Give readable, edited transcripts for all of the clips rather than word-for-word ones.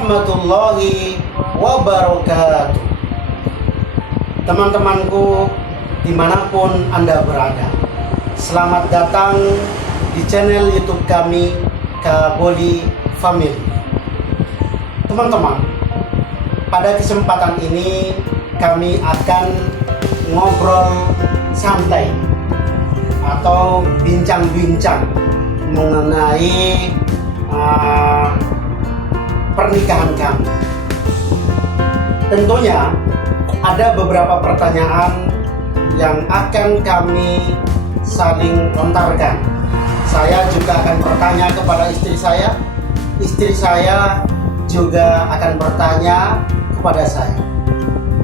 warahmatullahi wabarakatuh. Teman-temanku dimanapun Anda berada, selamat datang di channel YouTube kami, Kaboli Family. Teman-teman, pada kesempatan ini kami akan ngobrol santai atau bincang-bincang mengenai pernikahan kami. Tentunya ada beberapa pertanyaan yang akan kami saling lontarkan. Saya juga akan bertanya kepada istri saya juga akan bertanya kepada saya.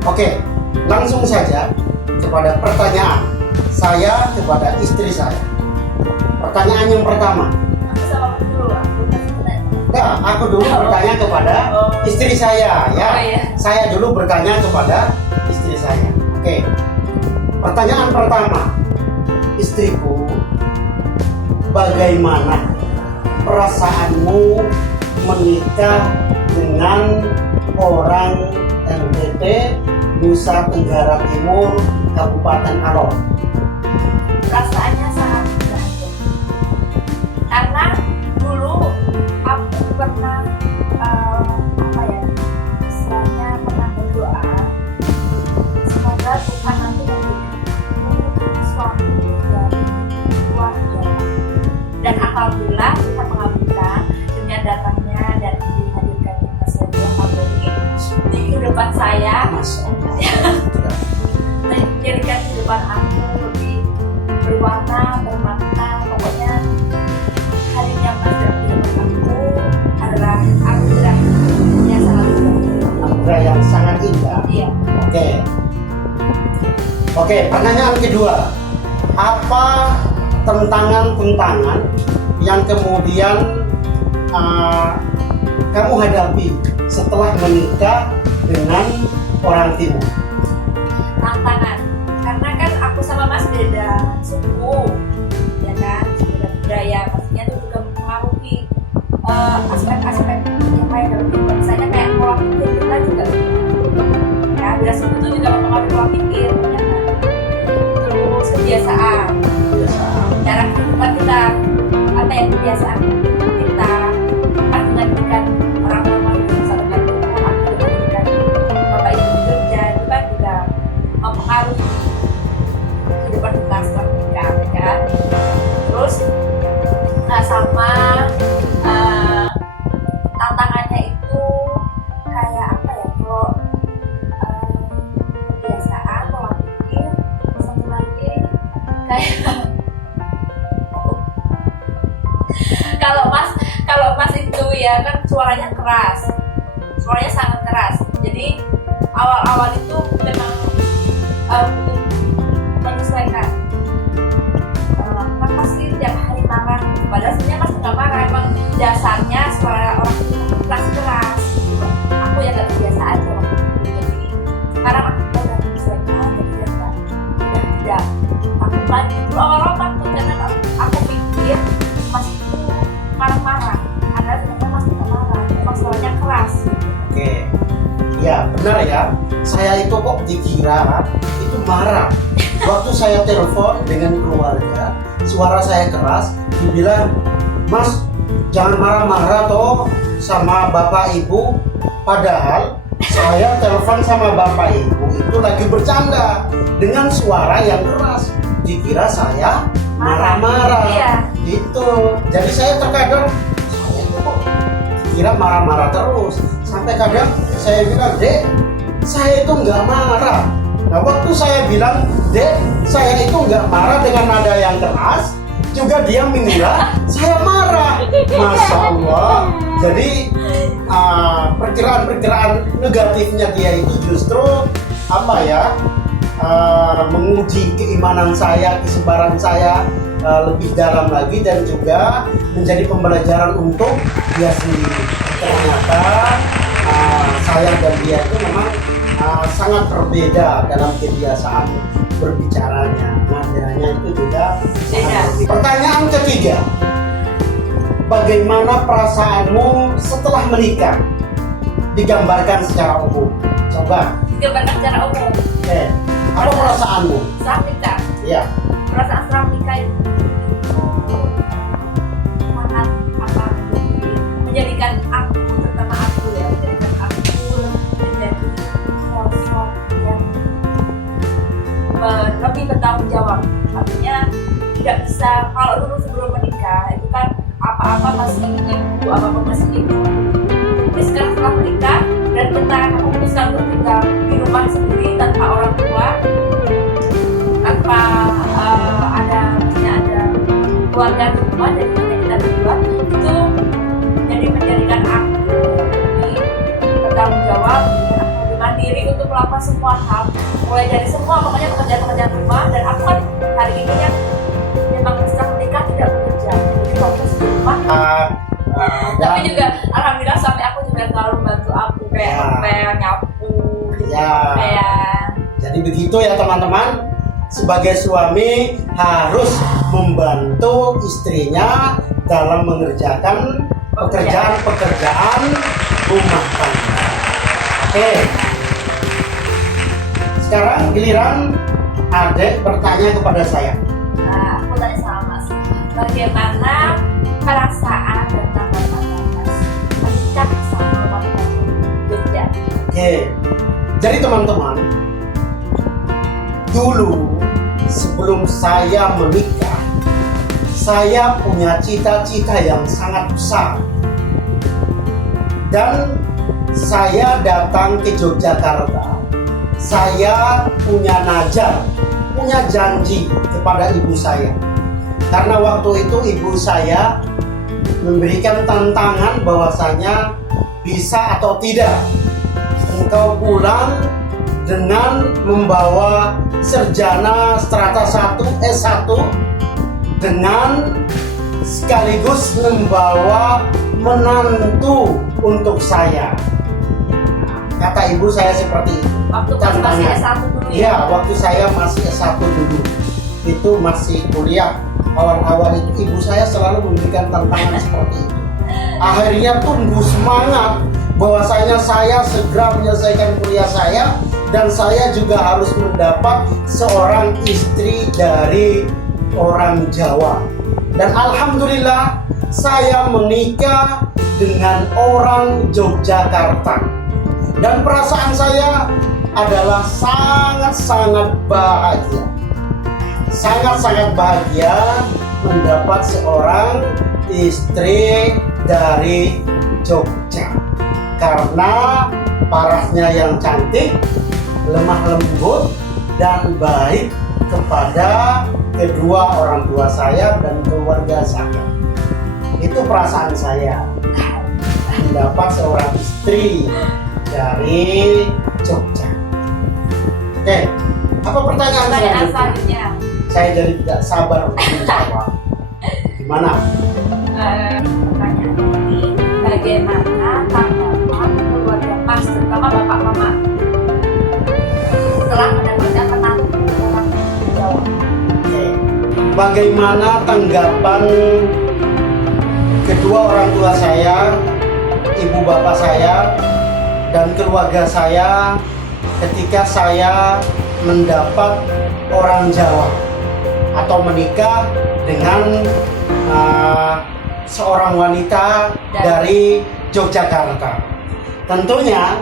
Oke, langsung saja kepada pertanyaan saya kepada istri saya. Pertanyaan yang pertama. Aku dulu bertanya kepada istri saya, ya. Saya dulu bertanya kepada istri saya. Oke. Pertanyaan pertama, istriku, bagaimana perasaanmu menikah dengan orang NTT, Nusa Tenggara Timur, Kabupaten Alor? Perasaannya sangat bahagia karena dulu aku pernah istilahnya pernah berdoa semoga Tuhan nanti memberikan suami dari keluarga, dan alhamdulillah Tuhan mengabulkan dengan datangnya dan dihadirkannya Mas Ridwan Kaboli di kehidupan saya, menjadikan kehidupan aku lebih berwarna, bermakna. Pokoknya harinya Mas dan kehidupan aku adalah anugerah yang sangat indah. Anugerah yang sangat indah. Iya. Oke, pertanyaan kedua. Apa tantangan-tantangan yang kemudian kamu hadapi setelah menikah dengan orang timur? Tantangan, karena kan aku sama Mas beda suku, ya kan, beda budaya, pastinya itu juga mempengaruhi aspek-aspek yang lain dalam kehidupan. Misalnya kayak pola pikir kita juga, ya, beda suku itu juga mempengaruhi pola pikir, ya kan. Terus kebiasaan, cara kehidupan kita, apa yang kebiasaan kita dengan orang normal, misalnya dengan bapak ibu bekerja, itu kan juga mempengaruhi kehidupan kita setelah menikah, ya kan. Terus sama tantangannya itu kayak apa ya, kalau kebiasaan, pola pikir, satu lagi kayak kalau mas itu ya kan suaranya keras, suaranya sangat keras. Jadi awal-awal itu memang menyesuaikan. Kenapa sih tiap hari marah? Padahal sebenarnya mas nggak marah, emang dasarnya suara orang itu keras-keras. Aku yang nggak terbiasa aja. Jadi sekarang aku udah menyesuaikan, jadi udah tidak takut lagi. Dulu awal-awal takut karena aku pikir mas itu marah-marah. Karena sebenarnya mas nggak marah, emang suaranya keras. Oke, ya benar ya. Saya itu kok dikira itu marah. Waktu saya telepon dengan keluarga, suara saya keras, dibilang, Mas jangan marah-marah toh sama bapak ibu. Padahal saya telepon sama bapak ibu itu lagi bercanda dengan suara yang keras. Dikira saya marah-marah. Iya. Itu. Jadi saya terkadang saya itu kok dikira marah-marah terus. Sampai kadang saya bilang, Dek, saya itu nggak marah. Nah, waktu saya bilang, Dek, saya itu nggak marah dengan nada yang keras, juga dia mengira saya marah. Masya Allah. Jadi perkiraan-perkiraan negatifnya dia itu justru menguji keimanan saya, kesabaran saya lebih dalam lagi, dan juga menjadi pembelajaran untuk dia sendiri. Ternyata saya dan dia itu memang sangat berbeda dalam kebiasaan berbicaranya, nadanya itu juga sangat berbeda. Pertanyaan ketiga, bagaimana perasaanmu setelah menikah? digambarkan secara umum. Coba. Digambarkan secara umum. Oke. Apa perasaanmu? Saat nikah. Iya. Perasaan saat nikah itu sangat menjadikan aku, terutama aku ya, menjadikan aku menjadi sosok yang lebih bertanggung jawab. Artinya tidak bisa, kalau dulu sebelum menikah itu kan apa-apa masih ibu, apa-apa masih ibu. Tapi sekarang setelah menikah dan kita memutuskan untuk tinggal di rumah sendiri tanpa orang tua, tanpa ada keluarga di rumah, jadi kita berdua itu jadi menjadikan aku lebih bertanggung jawab, dan aku lebih mandiri untuk melakukan semua hal, mulai dari semua pokoknya pekerjaan-pekerjaan rumah. Dan aku kan hari ini yang memang setelah menikah tidak bekerja, jadi fokus di rumah. Tapi juga alhamdulillah suami aku juga selalu bantu aku kayak ngepel, nyapu, kayak. Jadi begitu ya teman-teman. Sebagai suami harus membantu istrinya dalam mengerjakan pekerjaan-pekerjaan rumah tangga. Oke. Sekarang giliran Adek bertanya kepada saya. Nah, aku tanya sama Mas, bagaimana perasaan dan tanggapan Mas menikah sama wanita Jogja? Oke. Jadi teman-teman, dulu sebelum saya menikah, saya punya cita-cita yang sangat besar. Dan saya datang ke Yogyakarta, saya punya nazar, punya janji kepada ibu saya. Karena waktu itu ibu saya memberikan tantangan bahwasanya bisa atau tidak engkau pulang dengan membawa sarjana strata 1 S1 dengan sekaligus membawa menantu untuk saya. Kata ibu saya seperti itu. Waktu pas masih S1 dulu ya? Iya, waktu saya masih S1 dulu. Itu masih kuliah. Awal-awal itu ibu saya selalu memberikan tantangan seperti itu. Akhirnya tumbuh semangat bahwasanya saya segera menyelesaikan kuliah saya, dan saya juga harus mendapat seorang istri dari orang Jawa. Dan alhamdulillah saya menikah dengan orang Yogyakarta. Dan perasaan saya adalah sangat-sangat bahagia. Sangat-sangat bahagia mendapat seorang istri dari Jogja. Karena parasnya yang cantik, lemah lembut, dan baik kepada kedua orang tua saya dan keluarga saya. Itu perasaan saya mendapat seorang istri dari Jogja. Oke, apa pertanyaan selanjutnya? Saya jadi tidak sabar untuk menjawab. Gimana? Pertanyaan ini, bagaimana tanggapan keluarga Mas, terutama bapak mama, setelah mendapatkan menantu orang Jawa? Bagaimana tanggapan kedua orang tua saya, ibu bapak saya, dan keluarga saya ketika saya mendapat orang Jawa atau menikah dengan seorang wanita dari Yogyakarta? Tentunya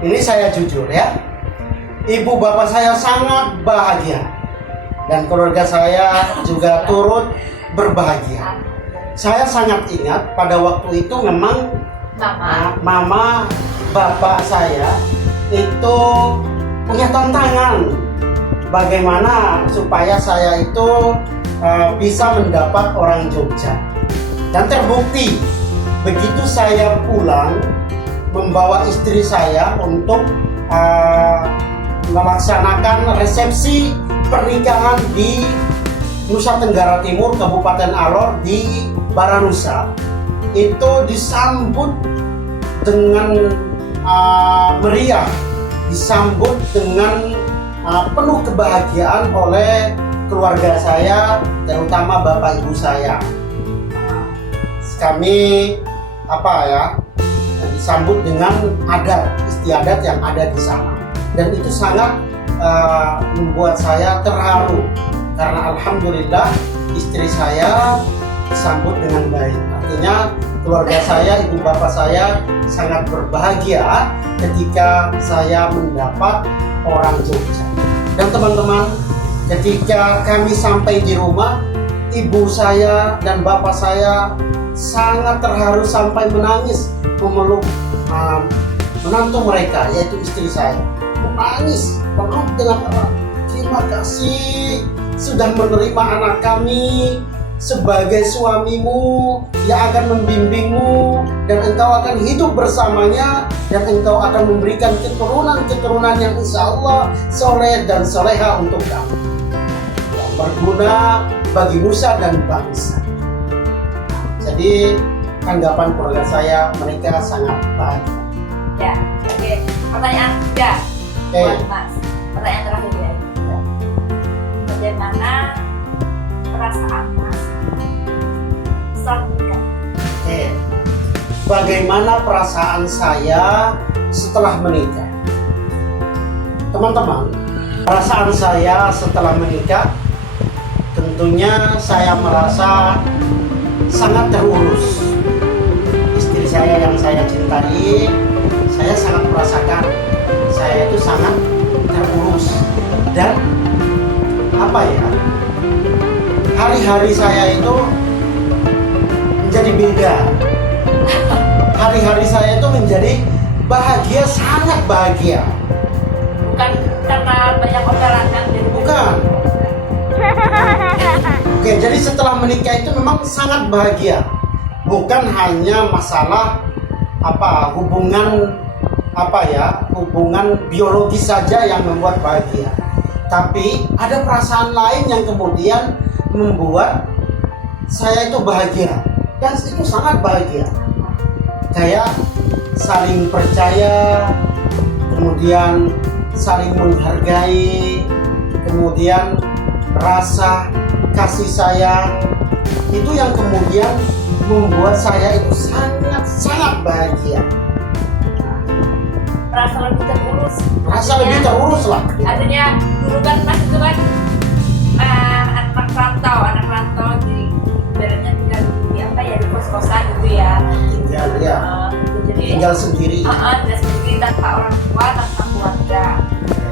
ini saya jujur ya, ibu bapak saya sangat bahagia dan keluarga saya juga turut berbahagia. Saya sangat ingat pada waktu itu memang mama bapak saya itu punya tantangan bagaimana supaya saya itu bisa mendapat orang Jogja. Dan terbukti begitu saya pulang membawa istri saya untuk melaksanakan resepsi pernikahan di Nusa Tenggara Timur, Kabupaten Alor di Baranusa, itu disambut dengan meriah, disambut dengan penuh kebahagiaan oleh keluarga saya, terutama bapak ibu saya. Kami sambut dengan adat istiadat yang ada di sana, dan itu sangat membuat saya terharu karena alhamdulillah istri saya disambut dengan baik. Artinya keluarga saya, ibu bapak saya sangat berbahagia ketika saya mendapat orang Jogja. Dan teman-teman, ketika kami sampai di rumah, ibu saya dan bapak saya sangat terharu sampai menangis memeluk menantu mereka, yaitu istri saya. Menangis, peluk dengan erat. Terima kasih sudah menerima anak kami sebagai suamimu yang akan membimbingmu, dan engkau akan hidup bersamanya, dan engkau akan memberikan keturunan-keturunan yang insya Allah soleh dan soleha untuk kamu, yang berguna bagi nusa dan bangsa. Jadi tanggapan keluarga saya, mereka sangat baik. Ya, oke. Pertanyaan ketiga buat Mas. Pertanyaan terakhir ya. Bagaimana perasaan Mas setelah menikah? Bagaimana perasaan saya setelah menikah? Teman-teman, perasaan saya setelah menikah, tentunya saya merasa sangat terurus. Istri saya yang saya cintai, saya sangat merasakan saya itu sangat terurus, dan hari-hari saya itu menjadi beda. Hari-hari saya itu menjadi bahagia, sangat bahagia. Bukan karena banyak orang kan? Bukan. Oke, jadi setelah menikah itu memang sangat bahagia. Bukan hanya masalah hubungan biologis saja yang membuat bahagia, tapi ada perasaan lain yang kemudian membuat saya itu bahagia, dan itu sangat bahagia. Kayak saling percaya, kemudian saling menghargai, kemudian rasa kasih sayang, itu yang kemudian membuat saya itu sangat bahagia. Rasa lebih terurus. Lebih terurus lah. Artinya dulu kan Mas itu kan anak rantau jadi ibaratnya tinggal di kos-kosan gitu ya. Tinggal sendiri. Tinggal sendiri tanpa orang tua, tanpa keluarga.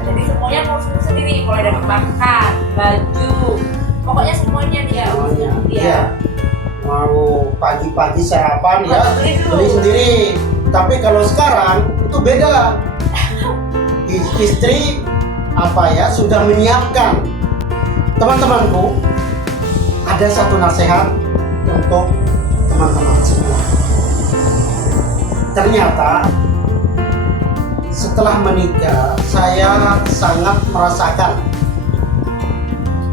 Jadi semuanya mau sendiri, mulai dari makan, baju, pokoknya semuanya dia. Iya. Mau pagi-pagi sarapan ya beli sendiri. Tapi kalau sekarang itu beda. Istri sudah menyiapkan. Teman-temanku, ada satu nasihat untuk teman-teman semua. Ternyata setelah menikah saya sangat merasakan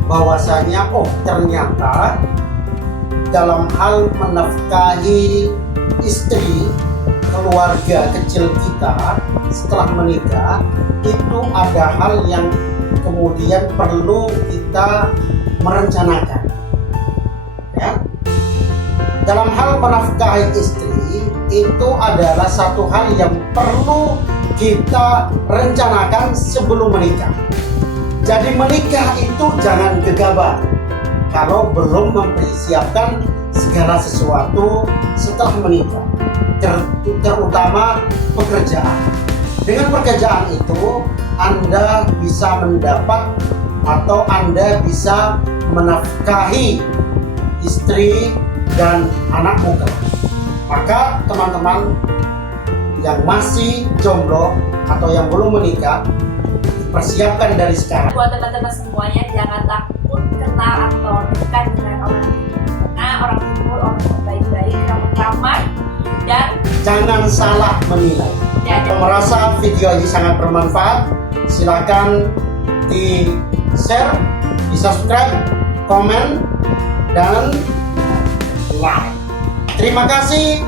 bahwasanya ternyata dalam hal menafkahi istri, keluarga kecil kita setelah menikah, itu ada hal yang kemudian perlu kita merencanakan, ya. Dalam hal menafkahi istri, itu adalah satu hal yang perlu kita rencanakan sebelum menikah. Jadi menikah itu jangan gegabah kalau belum mempersiapkan segala sesuatu setelah menikah, terutama pekerjaan. Dengan pekerjaan itu Anda bisa mendapat atau Anda bisa menafkahi istri dan anakmu kelak. Maka teman-teman yang masih jomblo atau yang belum menikah, persiapkan dari sekarang. Buat teman-teman semuanya, jangan takut kenal atau dekat dengan orang karena orang timur, orang yang baik-baik, ramah-ramah, dan jangan salah menilai. Kalau merasa video ini sangat bermanfaat, silakan di share, di subscribe, komen, dan like. Terima kasih.